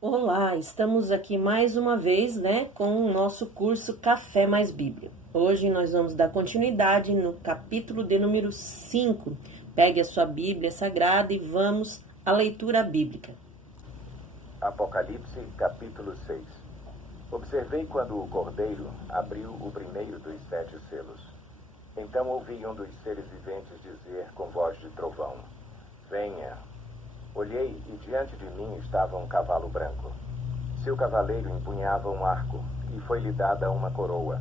Olá, estamos aqui mais uma vez, com o nosso curso Café mais Bíblia. Hoje nós vamos dar continuidade no capítulo de número 5. Pegue a sua Bíblia Sagrada e vamos à leitura bíblica. Apocalipse, capítulo 6. Observei quando o Cordeiro abriu o primeiro dos 7 selos. Então ouvi um dos seres viventes dizer com voz de trovão: Venha. Olhei e diante de mim estava um cavalo branco. Seu cavaleiro empunhava um arco e foi-lhe dada uma coroa.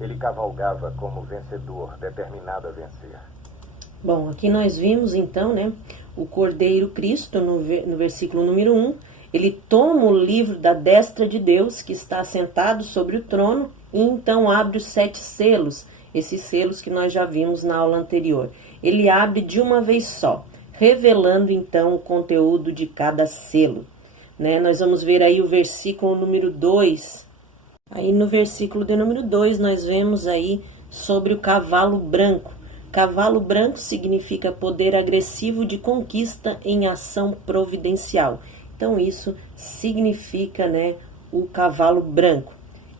Ele cavalgava como vencedor, determinado a vencer. Bom, aqui nós vimos então, o Cordeiro Cristo no versículo número 1. Ele toma o livro da destra de Deus, que está sentado sobre o trono, e então abre os 7 selos, esses selos que nós já vimos na aula anterior. Ele abre de uma vez só, revelando então o conteúdo de cada selo. Nós vamos ver aí o versículo número 2. Aí no versículo de número 2 nós vemos aí sobre o cavalo branco. Cavalo branco significa poder agressivo de conquista em ação providencial. Então isso significa, o cavalo branco.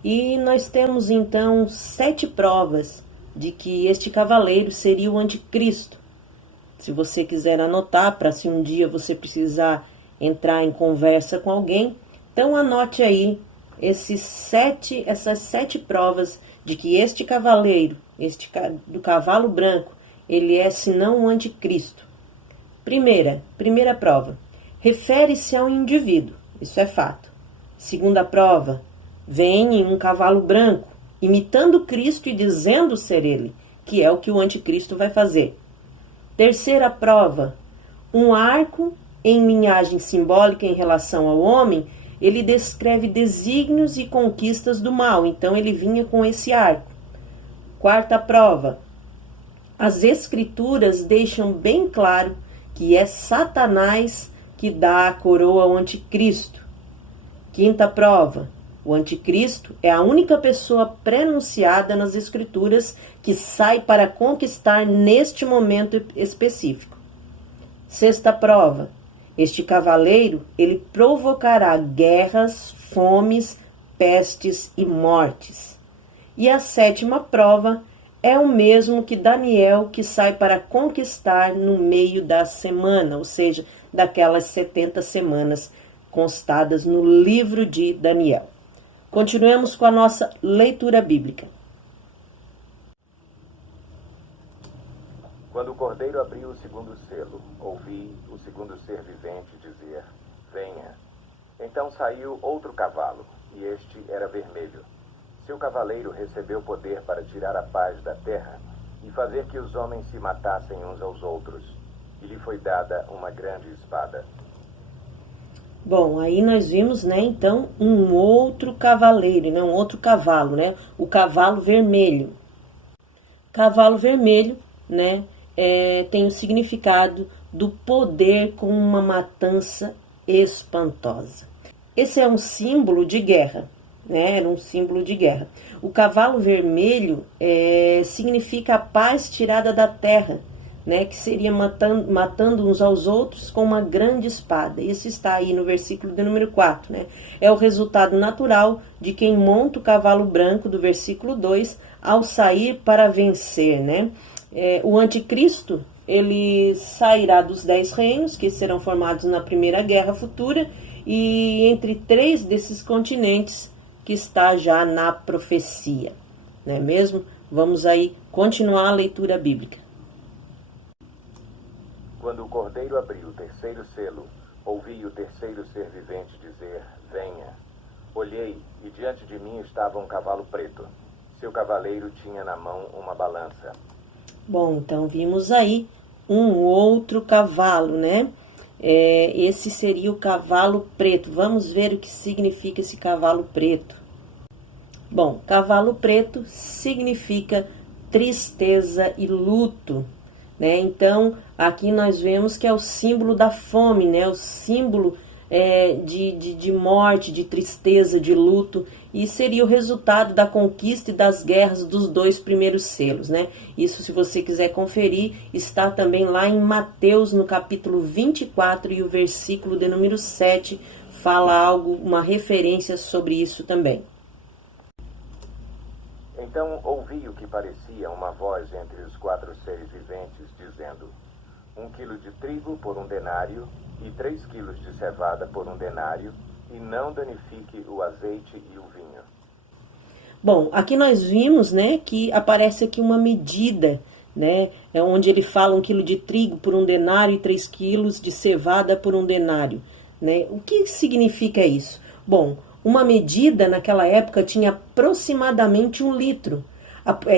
E nós temos então 7 provas de que este cavaleiro seria o anticristo. Se você quiser anotar, para se um dia você precisar entrar em conversa com alguém, então anote aí essas 7 provas de que este cavaleiro, do cavalo branco, ele é senão o anticristo. Primeira prova, refere-se a um indivíduo, isso é fato. Segunda prova, vem em um cavalo branco, imitando Cristo e dizendo ser ele, que é o que o anticristo vai fazer. Terceira prova, um arco em linhagem simbólica em relação ao homem, ele descreve desígnios e conquistas do mal, então ele vinha com esse arco. Quarta prova, as escrituras deixam bem claro que é Satanás que dá a coroa ao anticristo. Quinta prova, o anticristo é a única pessoa prenunciada nas escrituras que sai para conquistar neste momento específico. Sexta prova, este cavaleiro, ele provocará guerras, fomes, pestes e mortes. E a 7ª prova é o mesmo que Daniel, que sai para conquistar no meio da semana, ou seja, daquelas 70 semanas constadas no livro de Daniel. Continuemos com a nossa leitura bíblica. Quando o Cordeiro abriu o segundo selo, ouvi o segundo ser vivente dizer: Venha. Então saiu outro cavalo, e este era vermelho. Seu cavaleiro recebeu poder para tirar a paz da terra e fazer que os homens se matassem uns aos outros. E lhe foi dada uma grande espada. Bom, aí nós vimos, então, um outro cavaleiro, um outro cavalo, o cavalo vermelho. Cavalo vermelho, tem o significado do poder com uma matança espantosa. Esse é um símbolo de guerra, era um símbolo de guerra. O cavalo vermelho significa a paz tirada da terra, que seria matando uns aos outros com uma grande espada. Isso está aí no versículo de número 4. É o resultado natural de quem monta o cavalo branco, do versículo 2, ao sair para vencer. O anticristo, ele sairá dos 10 reinos, que serão formados na primeira guerra futura, e entre 3 desses continentes que está já na profecia. Não é mesmo? Vamos aí continuar a leitura bíblica. Quando o Cordeiro abriu o terceiro selo, ouvi o terceiro ser vivente dizer: Venha. Olhei, e diante de mim estava um cavalo preto. Seu cavaleiro tinha na mão uma balança. Bom, então vimos aí um outro cavalo, Esse seria o cavalo preto. Vamos ver o que significa esse cavalo preto. Bom, cavalo preto significa tristeza e luto. Então, aqui nós vemos que é o símbolo da fome, o símbolo de morte, de tristeza, de luto, e seria o resultado da conquista e das guerras dos 2 primeiros selos, Isso, se você quiser conferir, está também lá em Mateus, no capítulo 24, e o versículo de número 7, fala algo, uma referência sobre isso também. Então ouvi o que parecia uma voz entre os 4 seres viventes, dizendo: 1 quilo de trigo por 1 denário, e 3 quilos de cevada por 1 denário, e não danifique o azeite e o vinho. Bom, aqui nós vimos, né, que aparece aqui uma medida, né, é onde ele fala 1 quilo de trigo por 1 denário e 3 quilos de cevada por 1 denário, né? O que significa isso? Bom, uma medida naquela época tinha aproximadamente 1 litro,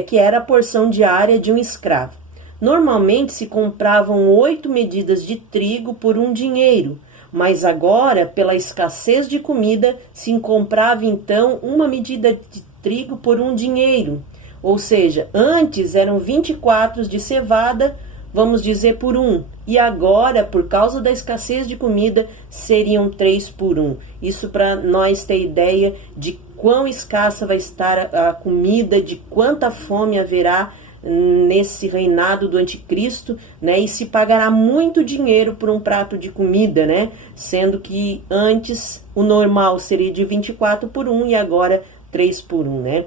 que era a porção diária de um escravo. Normalmente se compravam 8 medidas de trigo por 1 dinheiro, mas agora, pela escassez de comida, se comprava então 1 medida de trigo por 1 dinheiro. Ou seja, antes eram 24 de cevada, vamos dizer, por 1. E agora, por causa da escassez de comida, seriam 3 por 1. Isso para nós ter ideia de quão escassa vai estar a comida, de quanta fome haverá nesse reinado do anticristo, né? E se pagará muito dinheiro por um prato de comida, né? Sendo que antes o normal seria de 24 por 1 e agora 3 por 1, né?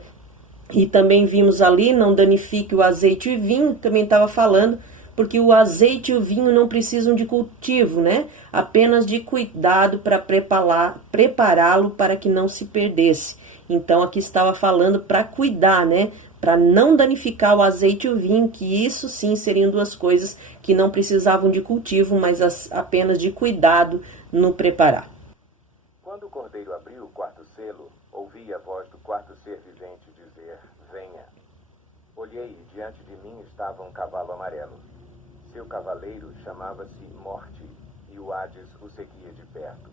E também vimos ali, não danifique o azeite e vinho, também estava falando, porque o azeite e o vinho não precisam de cultivo, né? Apenas de cuidado para prepará-lo para que não se perdesse. Então aqui estava falando para cuidar, né? Para não danificar o azeite e o vinho, que isso sim seriam 2 coisas que não precisavam de cultivo, mas apenas de cuidado no preparar. Quando o cordeiro abriu o 4º selo, ouvi a voz do 4º ser vivente dizer: venha. Olhei e diante de mim estava um cavalo amarelo. Seu cavaleiro chamava-se Morte, e o Hades o seguia de perto.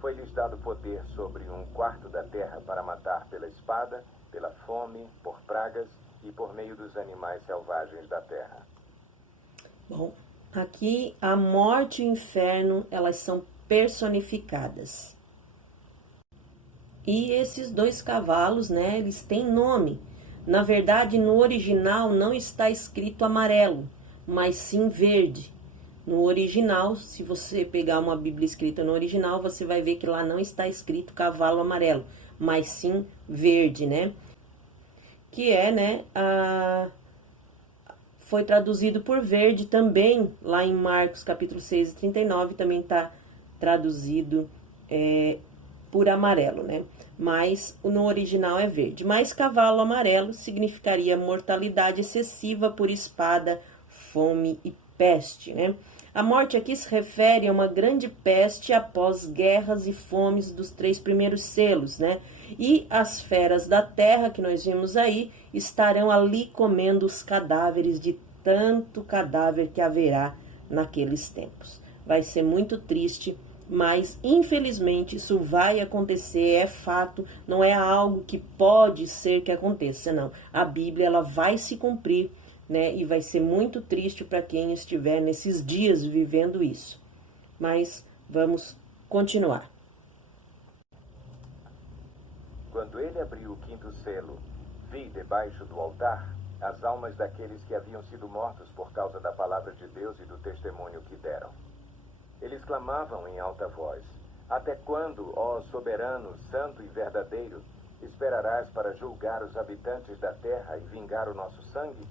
Foi-lhes dado poder sobre 1/4 da terra para matar pela espada, pela fome, por pragas e por meio dos animais selvagens da terra. Bom, aqui a morte e o inferno, elas são personificadas. E esses 2 cavalos, né, eles têm nome. Na verdade, no original não está escrito amarelo, mas sim verde. No original, se você pegar uma Bíblia escrita no original, você vai ver que lá não está escrito cavalo amarelo, mas sim verde, né? Que é, né, foi traduzido por verde também, lá em Marcos capítulo 6, 39, também está traduzido por amarelo, né? Mas no original é verde. Mas cavalo amarelo significaria mortalidade excessiva por espada, fome e peste, né? A morte aqui se refere a uma grande peste após guerras e fomes dos 3 primeiros selos, né? E as feras da terra, que nós vimos aí, estarão ali comendo os cadáveres, de tanto cadáver que haverá naqueles tempos. Vai ser muito triste, mas infelizmente isso vai acontecer, é fato, não é algo que pode ser que aconteça, não. A Bíblia, ela vai se cumprir, né? E vai ser muito triste para quem estiver nesses dias vivendo isso. Mas vamos continuar. Quando ele abriu o 5º selo, vi debaixo do altar as almas daqueles que haviam sido mortos por causa da palavra de Deus e do testemunho que deram. Eles clamavam em alta voz: até quando, ó soberano, santo e verdadeiro, esperarás para julgar os habitantes da terra e vingar o nosso sangue?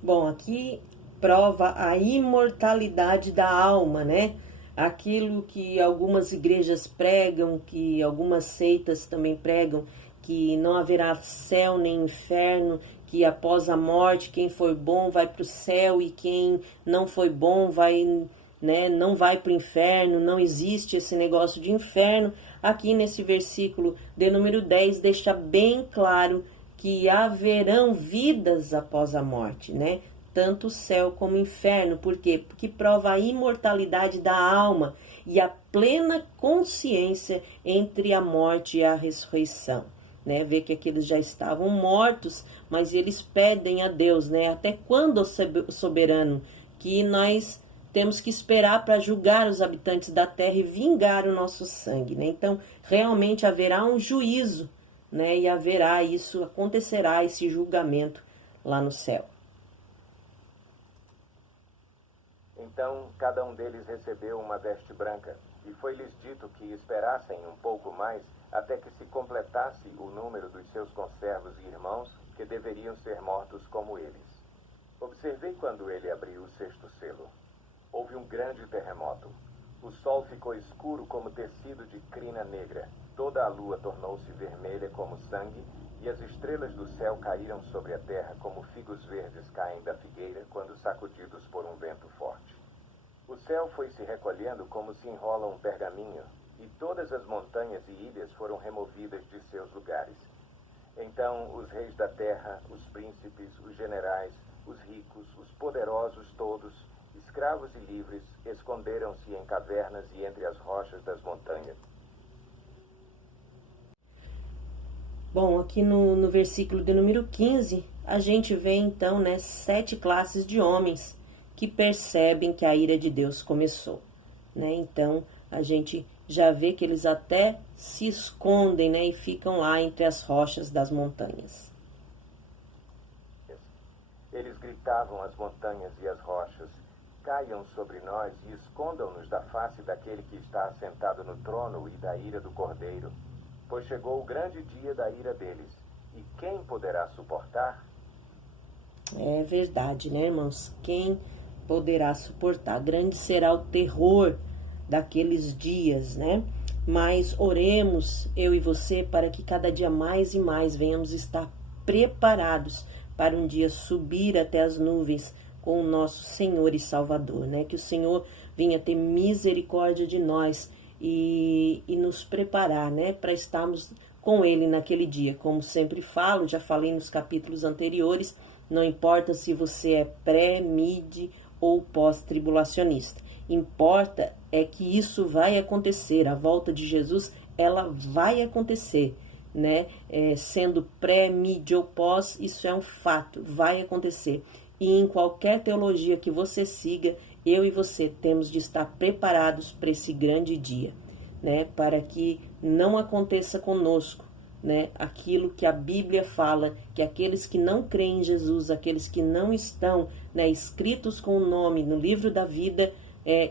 Bom, aqui prova a imortalidade da alma, né? Aquilo que algumas igrejas pregam, que algumas seitas também pregam, que não haverá céu nem inferno, que após a morte quem foi bom vai para o céu e quem não foi bom vai, né, não vai para o inferno, não existe esse negócio de inferno. Aqui nesse versículo de número 10 deixa bem claro que haverão vidas após a morte, né? Tanto o céu como o inferno. Por quê? Porque prova a imortalidade da alma e a plena consciência entre a morte e a ressurreição, né? Vê que aqueles já estavam mortos, mas eles pedem a Deus, né? Até quando, soberano, que nós temos que esperar para julgar os habitantes da terra e vingar o nosso sangue, né? Então, realmente haverá um juízo, né? E haverá isso, acontecerá esse julgamento lá no céu. Então cada um deles recebeu uma veste branca, E foi-lhes dito que esperassem um pouco mais até que se completasse o número dos seus conservos e irmãos, que deveriam ser mortos como eles. Observei quando ele abriu o sexto selo. Houve um grande terremoto. O sol ficou escuro como tecido de crina negra. Toda a lua tornou-se vermelha como sangue, e as estrelas do céu caíram sobre a terra como figos verdes caem da figueira quando sacudidos por um vento forte. O céu foi se recolhendo como se enrola um pergaminho, e todas as montanhas e ilhas foram removidas de seus lugares. Então os reis da terra, os príncipes, os generais, os ricos, os poderosos todos, escravos e livres, esconderam-se em cavernas e entre as rochas das montanhas. Bom, aqui no versículo de número 15, a gente vê então, né, 7 classes de homens que percebem que a ira de Deus começou, né? Então, a gente já vê que eles até se escondem, né, e ficam lá entre as rochas das montanhas. Eles gritavam às montanhas e às rochas: caiam sobre nós e escondam-nos da face daquele que está assentado no trono e da ira do Cordeiro. Pois chegou o grande dia da ira deles. E quem poderá suportar? É verdade, né, irmãos? Quem poderá suportar? Grande será o terror daqueles dias, né? Mas oremos, eu e você, para que cada dia mais e mais venhamos estar preparados para um dia subir até as nuvens com o nosso Senhor e Salvador, né? Que o Senhor venha ter misericórdia de nós e nos preparar, né? Para estarmos com Ele naquele dia. Como sempre falo, já falei nos capítulos anteriores, não importa se você é pré, mid ou pós-tribulacionista. Importa é que isso vai acontecer, a volta de Jesus, ela vai acontecer, né? Sendo pré, mid ou pós, isso é um fato, vai acontecer. E em qualquer teologia que você siga, eu e você temos de estar preparados para esse grande dia, né? Para que não aconteça conosco, né, aquilo que a Bíblia fala, que aqueles que não creem em Jesus, aqueles que não estão, né, escritos com o nome no livro da vida,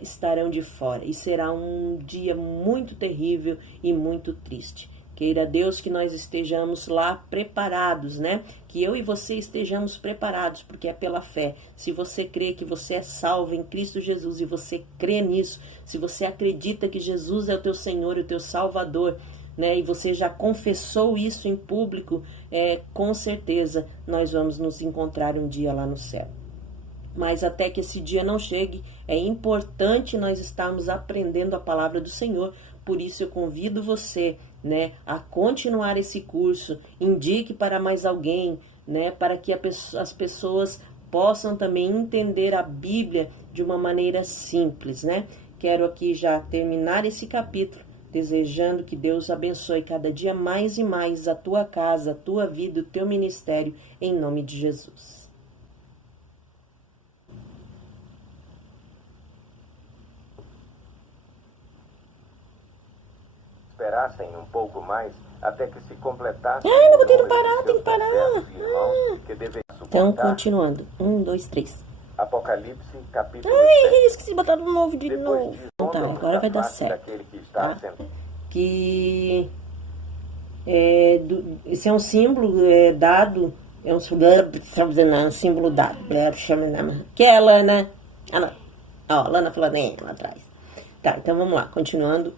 estarão de fora. E será um dia muito terrível e muito triste. Queira Deus que nós estejamos lá preparados, né? Que eu e você estejamos preparados, porque é pela fé. Se você crê que você é salvo em Cristo Jesus e você crê nisso, se você acredita que Jesus é o teu Senhor e o teu Salvador, né, e você já confessou isso em público, com certeza nós vamos nos encontrar um dia lá no céu. Mas até que esse dia não chegue, é importante nós estarmos aprendendo a palavra do Senhor. Por isso eu convido você, né, a continuar esse curso, indique para mais alguém, né, para que as pessoas possam também entender a Bíblia de uma maneira simples, né. Quero aqui já terminar esse capítulo, desejando que Deus abençoe cada dia mais e mais a tua casa, a tua vida, o teu ministério, em nome de Jesus. Esperassem um pouco mais até que se completasse. Não vou ter que parar, tem que parar. Então, suportar. continuando. 1, 2, 3. Apocalipse, capítulo Esqueci de botar de novo, de novo. Então tá, agora vai dar certo. Que está Tá? Que esse é um símbolo dado, é um símbolo dado, que é a Lana. Ó, a Lana falando lá atrás. Tá, então vamos lá, continuando.